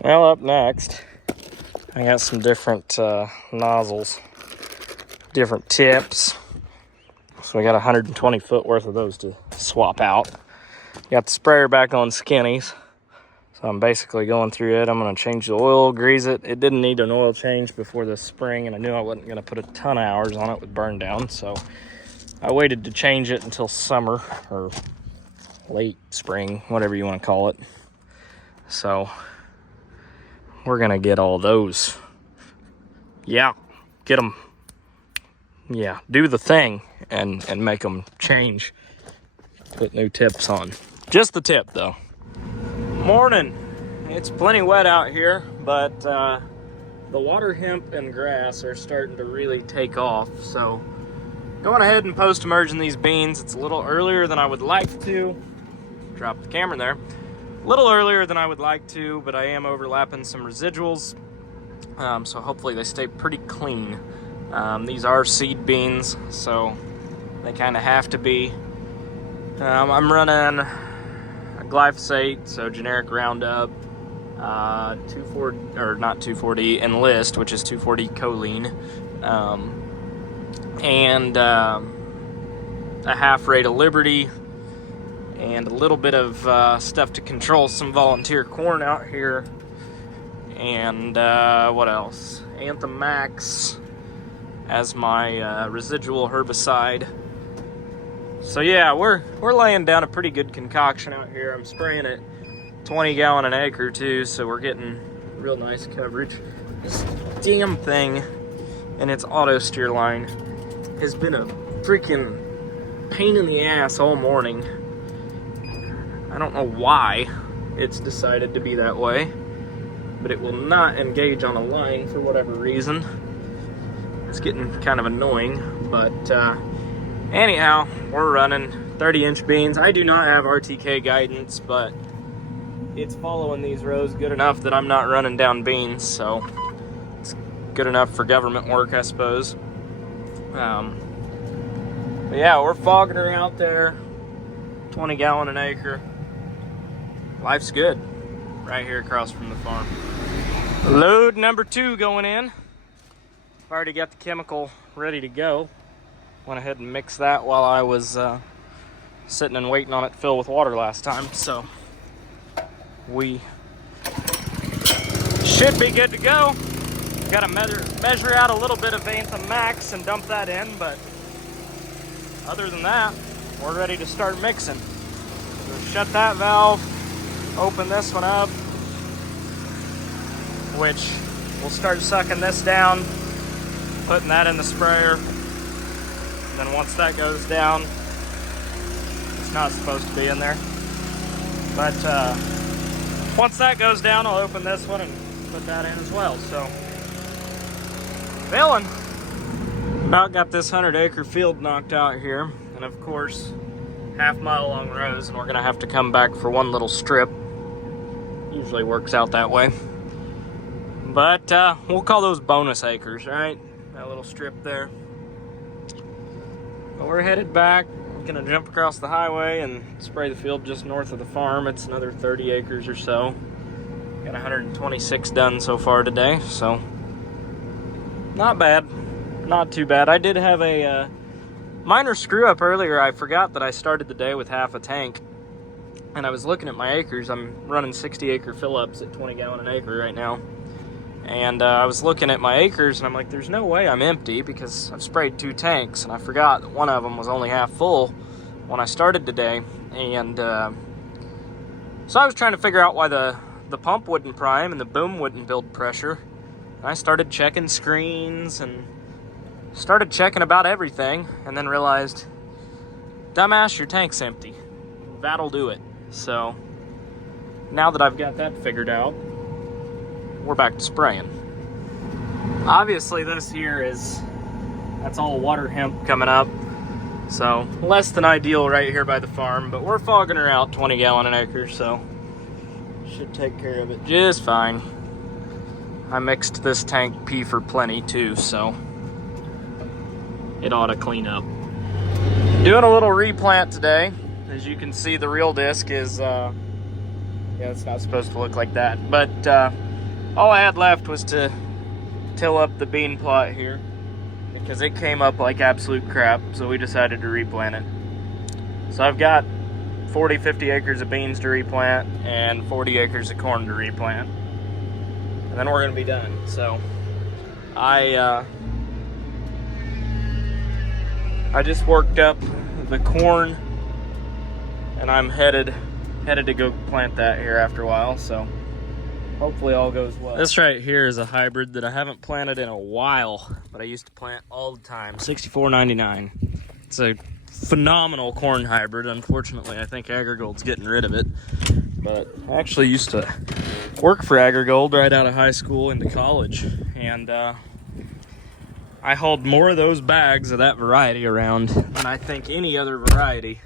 Well, up next, I got some different nozzles, different tips. So we got 120 foot worth of those to swap out. Got the sprayer back on skinnies. So I'm basically going through it. I'm going to change the oil, grease it. It didn't need an oil change before this spring, and I knew I wasn't going to put a ton of hours on it with burn down. So I waited to change it until summer or late spring, whatever you want to call it. So we're going to get all those. Yeah, get them. Yeah, do the thing and make them change. Put new tips on. Just the tip, though. Morning. It's plenty wet out here, but the water hemp and grass are starting to really take off. So going ahead and post-emerging these beans. It's a little earlier than I would like to. Drop the camera there. A little earlier than I would like to, but I am overlapping some residuals. So hopefully they stay pretty clean. These are seed beans, so they kind of have to be. I'm running a glyphosate, so generic Roundup, 240 or not 240 Enlist, which is 240 choline, and a half rate of Liberty, and a little bit of stuff to control some volunteer corn out here, and what else? Anthem Max as my residual herbicide. So yeah, we're laying down a pretty good concoction out here. I'm spraying it 20 gallon an acre too, so we're getting real nice coverage. This damn thing and its auto steer line has been a freaking pain in the ass all morning. I don't know why it's decided to be that way, but it will not engage on a line for whatever reason. It's getting kind of annoying, but anyhow, we're running 30-inch beans. I do not have RTK guidance, but it's following these rows good enough that I'm not running down beans, so it's good enough for government work, I suppose. But yeah, we're fogging her out there, 20 gallon an acre. Life's good right here across from the farm. Load number 2 going in. I've already got the chemical ready to go. Went ahead and mixed that while I was sitting and waiting on it to fill with water last time. So we should be good to go. Got to measure out a little bit of Anthem Max and dump that in, but other than that, we're ready to start mixing. So shut that valve, open this one up, which we'll start sucking this down, putting that in the sprayer. Then once that goes down, it's not supposed to be in there, but once that goes down, I'll open this one and put that in as well. So filling. About got this 100-acre field knocked out here, and of course half-mile long rows, and we're gonna have to come back for one little strip. Usually works out that way, but we'll call those bonus acres, right? That little strip there. But we're headed back. We're gonna jump across the highway and spray the field just north of the farm. It's another 30 acres or so. Got 126 done so far today, so not bad. Not too bad. I did have a minor screw up earlier. I forgot that I started the day with half a tank, and I was looking at my acres. I'm running 60 acre fill-ups at 20 gallon an acre right now. And I was looking at my acres, and I'm like, there's no way I'm empty because I've sprayed 2 tanks, and I forgot that one of them was only half full when I started today. And so I was trying to figure out why the pump wouldn't prime and the boom wouldn't build pressure. And I started checking screens and started checking about everything, and then realized, dumbass, your tank's empty. That'll do it. So now that I've got that figured out, we're back to spraying. Obviously this here that's all water hemp coming up, so less than ideal right here by the farm, but we're fogging her out 20 gallon an acre, so should take care of it just fine. I mixed this tank P for plenty too, so it ought to clean up. Doing a little replant today. As you can see, the real disc is yeah, it's not supposed to look like that, but all I had left was to till up the bean plot here, because it came up like absolute crap, so we decided to replant it. So I've got 40-50 acres of beans to replant and 40 acres of corn to replant, and then we're gonna be done. So I just worked up the corn, and I'm headed to go plant that here after a while, so hopefully all goes well. This right here is a hybrid that I haven't planted in a while, but I used to plant all the time. 64.99. It's a phenomenal corn hybrid. Unfortunately, I think Agrigold's getting rid of it, but I actually used to work for Agrigold right out of high school into college, and I hauled more of those bags of that variety around than I think any other variety.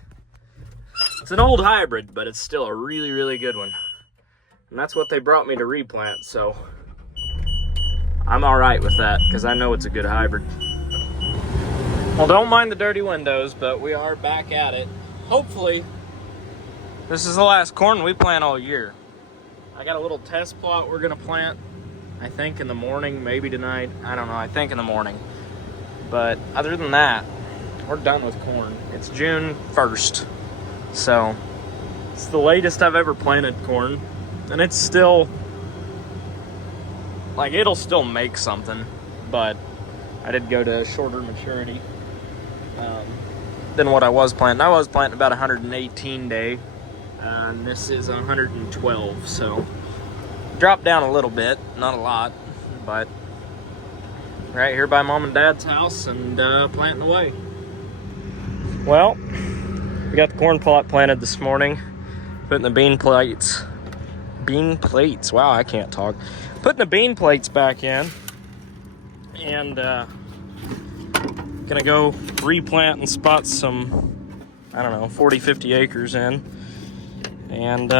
It's an old hybrid, but it's still a really, really good one. And that's what they brought me to replant, so I'm all right with that, because I know it's a good hybrid. Well, don't mind the dirty windows, but we are back at it. Hopefully, this is the last corn we plant all year. I got a little test plot we're gonna plant, I think in the morning, maybe tonight. I don't know, I think in the morning. But other than that, we're done with corn. It's June 1st. So it's the latest I've ever planted corn, and it's still, like, it'll still make something, but I did go to a shorter maturity than what I was planting. I was planting about 118 day, and this is 112, so dropped down a little bit, not a lot, but right here by Mom and Dad's house, and planting away. Well, we got the corn plot planted this morning, putting the bean plates, wow, I can't talk, putting the bean plates back in, and gonna go replant and spot some, I don't know, 40-50 acres in, and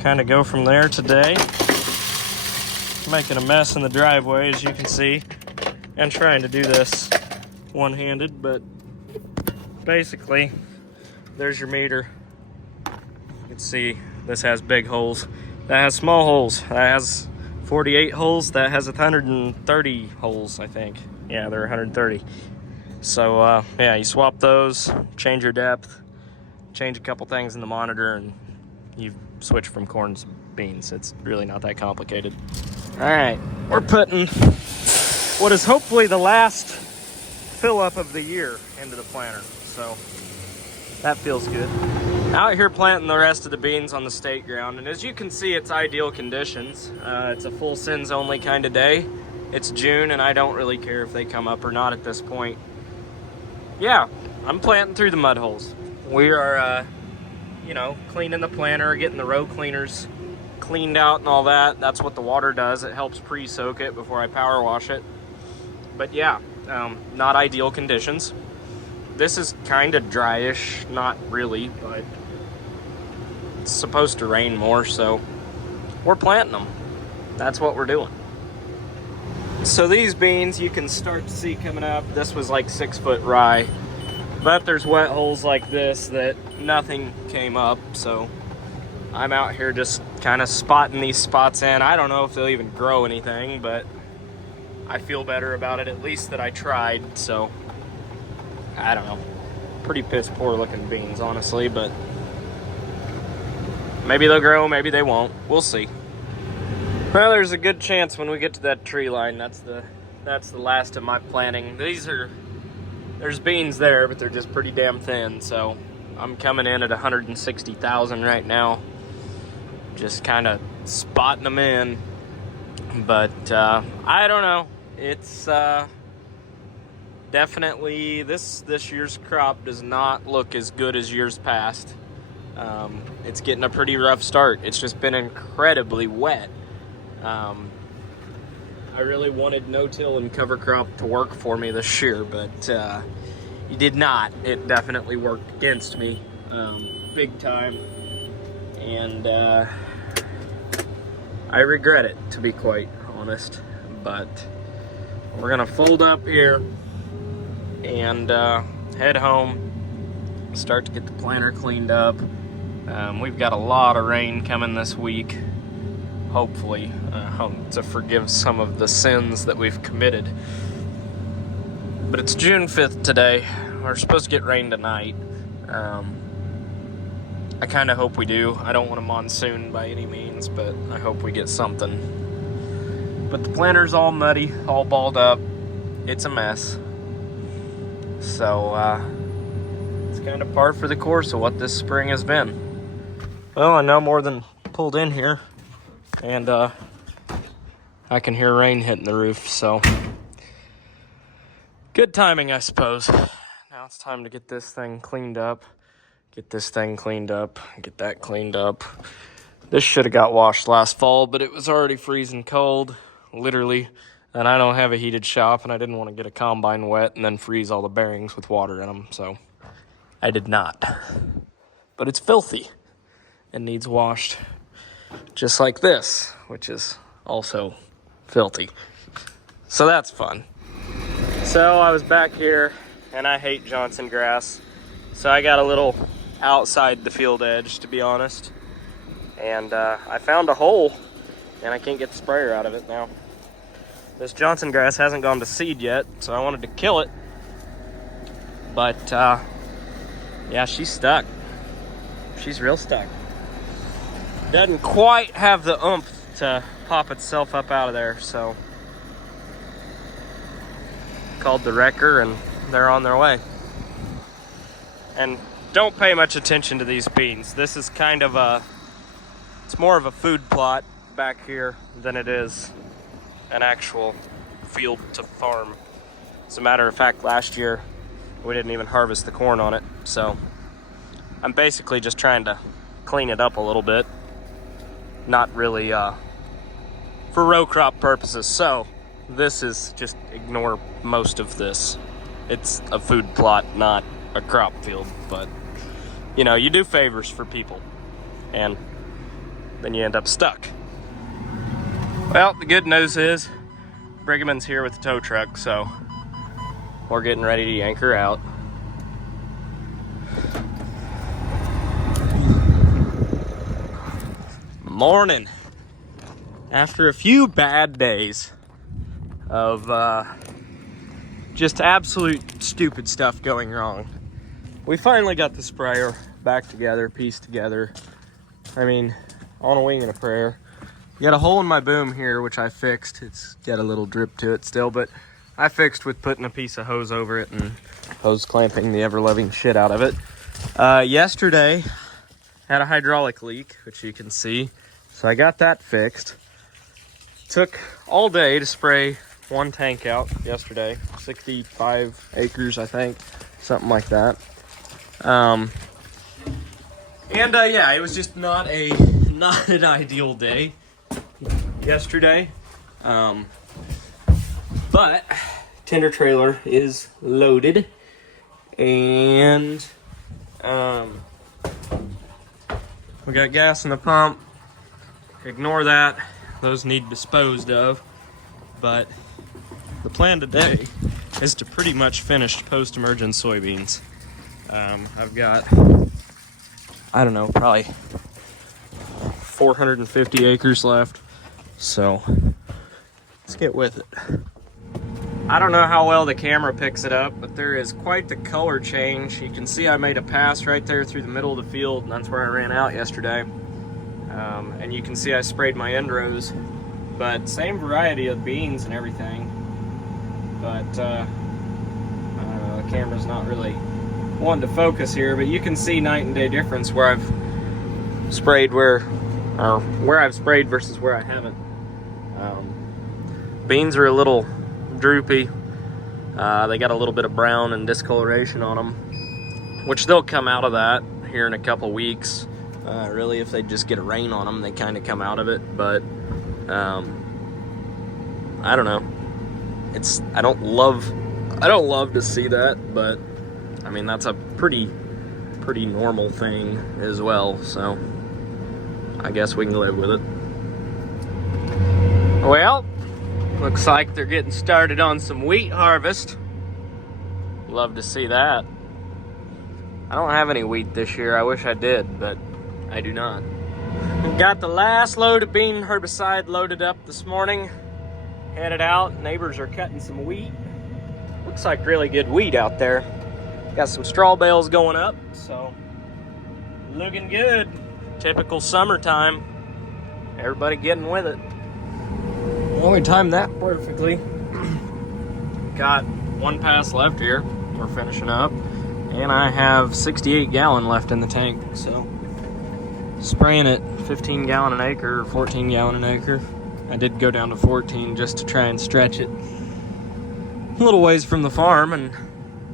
kind of go from there today. Making a mess in the driveway, as you can see, and trying to do this one-handed, but basically, there's your meter. You can see this has big holes. That has small holes. That has 48 holes. That has 130 holes, I think. Yeah, they're 130. So, yeah, you swap those, change your depth, change a couple things in the monitor, and you switch from corn to beans. It's really not that complicated. All right, we're putting what is hopefully the last fill-up of the year into the planter. So that feels good. Out here planting the rest of the beans on the state ground, and as you can see, it's ideal conditions. It's a full sins only kind of day. It's June, and I don't really care if they come up or not at this point. Yeah, I'm planting through the mud holes. We are, you know, cleaning the planter, getting the row cleaners cleaned out and all that. That's what the water does. It helps pre-soak it before I power wash it. But yeah, not ideal conditions. This is kind of dryish, not really, but it's supposed to rain more, so we're planting them. That's what we're doing. So these beans you can start to see coming up. This was like 6-foot rye, but there's wet holes like this that nothing came up, so I'm out here just kind of spotting these spots in. I don't know if they'll even grow anything, but I feel better about it, at least that I tried, so I don't know. Pretty piss poor looking beans, honestly, but maybe they'll grow, maybe they won't. We'll see. Well, there's a good chance when we get to that tree line, that's the last of my planting. There's beans there, but they're just pretty damn thin, so I'm coming in at 160,000 right now. Just kind of spotting them in, but I don't know. It's definitely this year's crop does not look as good as years past. It's getting a pretty rough start. It's just been incredibly wet. I really wanted no-till and cover crop to work for me this year, but it did not. It definitely worked against me big time, and I regret it, to be quite honest. But we're gonna fold up here and head home, start to get the planter cleaned up. We've got a lot of rain coming this week. hopefully, to forgive some of the sins that we've committed. But it's June 5th today. We're supposed to get rain tonight. I kind of hope we do. I don't want a monsoon by any means, but I hope we get something. But the planter's all muddy, all balled up. It's a mess. So, it's kind of par for the course of what this spring has been. Well, I know more than pulled in here, and I can hear rain hitting the roof, so good timing, I suppose. Now it's time to get this thing cleaned up, get this thing cleaned up, get that cleaned up. This should have got washed last fall, but it was already freezing cold, literally, and I don't have a heated shop, and I didn't want to get a combine wet and then freeze all the bearings with water in them, so I did not. But it's filthy and needs washed, just like this, which is also filthy. So that's fun. So I was back here, and I hate Johnson grass, so I got a little outside the field edge, to be honest, and I found a hole, and I can't get the sprayer out of it now. This Johnson grass hasn't gone to seed yet, so I wanted to kill it, but yeah, she's stuck. She's real stuck. Doesn't quite have the oomph to pop itself up out of there, so called the wrecker, and they're on their way. And don't pay much attention to these beans. This is kind of it's more of a food plot back here than it is an actual field to farm. As a matter of fact, last year we didn't even harvest the corn on it, so I'm basically just trying to clean it up a little bit. Not really for row crop purposes, so this is just ignore most of this. It's a food plot, not a crop field, but you know, you do favors for people and then you end up stuck. Well, the good news is Brigham's here with the tow truck, so we're getting ready to yank her out. Morning. After a few bad days of just absolute stupid stuff going wrong, we finally got the sprayer back together, pieced together. I mean, on a wing and a prayer. We got a hole in my boom here, which I fixed. It's got a little drip to it still, but I fixed with putting a piece of hose over it and hose clamping the ever-loving shit out of it. Yesterday, had a hydraulic leak, which you can see. So I got that fixed. Took all day to spray one tank out yesterday. 65 acres, I think. Something like that. Yeah, it was just not an ideal day yesterday. But tender trailer is loaded, and we got gas in the pump. Ignore that, those need disposed of. But the plan today is to pretty much finish post-emergent soybeans. I've got, I don't know, probably 450 acres left, so let's get with it. I don't know how well the camera picks it up, but there is quite the color change. You can see I made a pass right there through the middle of the field, and that's where I ran out yesterday. And you can see I sprayed my end rows, but same variety of beans and everything. But I don't know, the camera's not really wanting to focus here, but you can see night and day difference where I've sprayed where I've sprayed versus where I haven't. Beans are a little droopy. They got a little bit of brown and discoloration on them, which they'll come out of that here in a couple weeks. Really, if they just get a rain on them, they kind of come out of it. But I don't know. I don't love to see that, but I mean, that's a pretty normal thing as well. So I guess we can live with it. Well, looks like they're getting started on some wheat harvest. Love to see that. I don't have any wheat this year. I wish I did, but I do not. Got the last load of bean herbicide loaded up this morning. Headed out. Neighbors are cutting some wheat. Looks like really good wheat out there. Got some straw bales going up, so looking good. Typical summertime. Everybody getting with it. Well, we timed that perfectly. Got one pass left here. We're finishing up. And I have 68 gallon left in the tank, so spraying it 15 gallon an acre or 14 gallon an acre. I did go down to 14 just to try and stretch it a little ways from the farm, and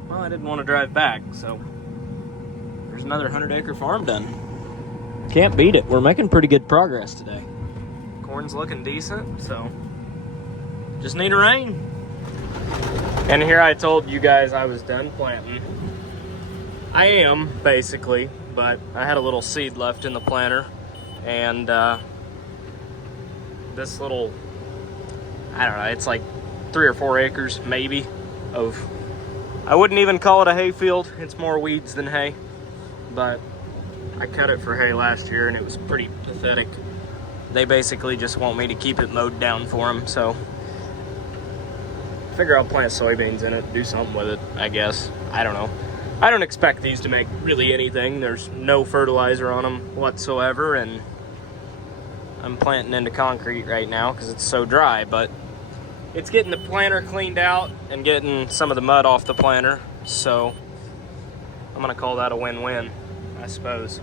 well, I didn't want to drive back, so there's another 100 acre farm done. Can't beat it. We're making pretty good progress today. Corn's looking decent, so just need a rain. And here I told you guys I was done planting. I am, basically, but I had a little seed left in the planter, and this little, I don't know, it's like 3 or 4 acres, maybe, of, I wouldn't even call it a hay field. It's more weeds than hay, but I cut it for hay last year, and it was pretty pathetic. They basically just want me to keep it mowed down for them, so I figure I'll plant soybeans in it, do something with it, I guess. I don't know. I don't expect these to make really anything. There's no fertilizer on them whatsoever, and I'm planting into concrete right now because it's so dry, but it's getting the planter cleaned out and getting some of the mud off the planter, so I'm gonna call that a win-win, I suppose.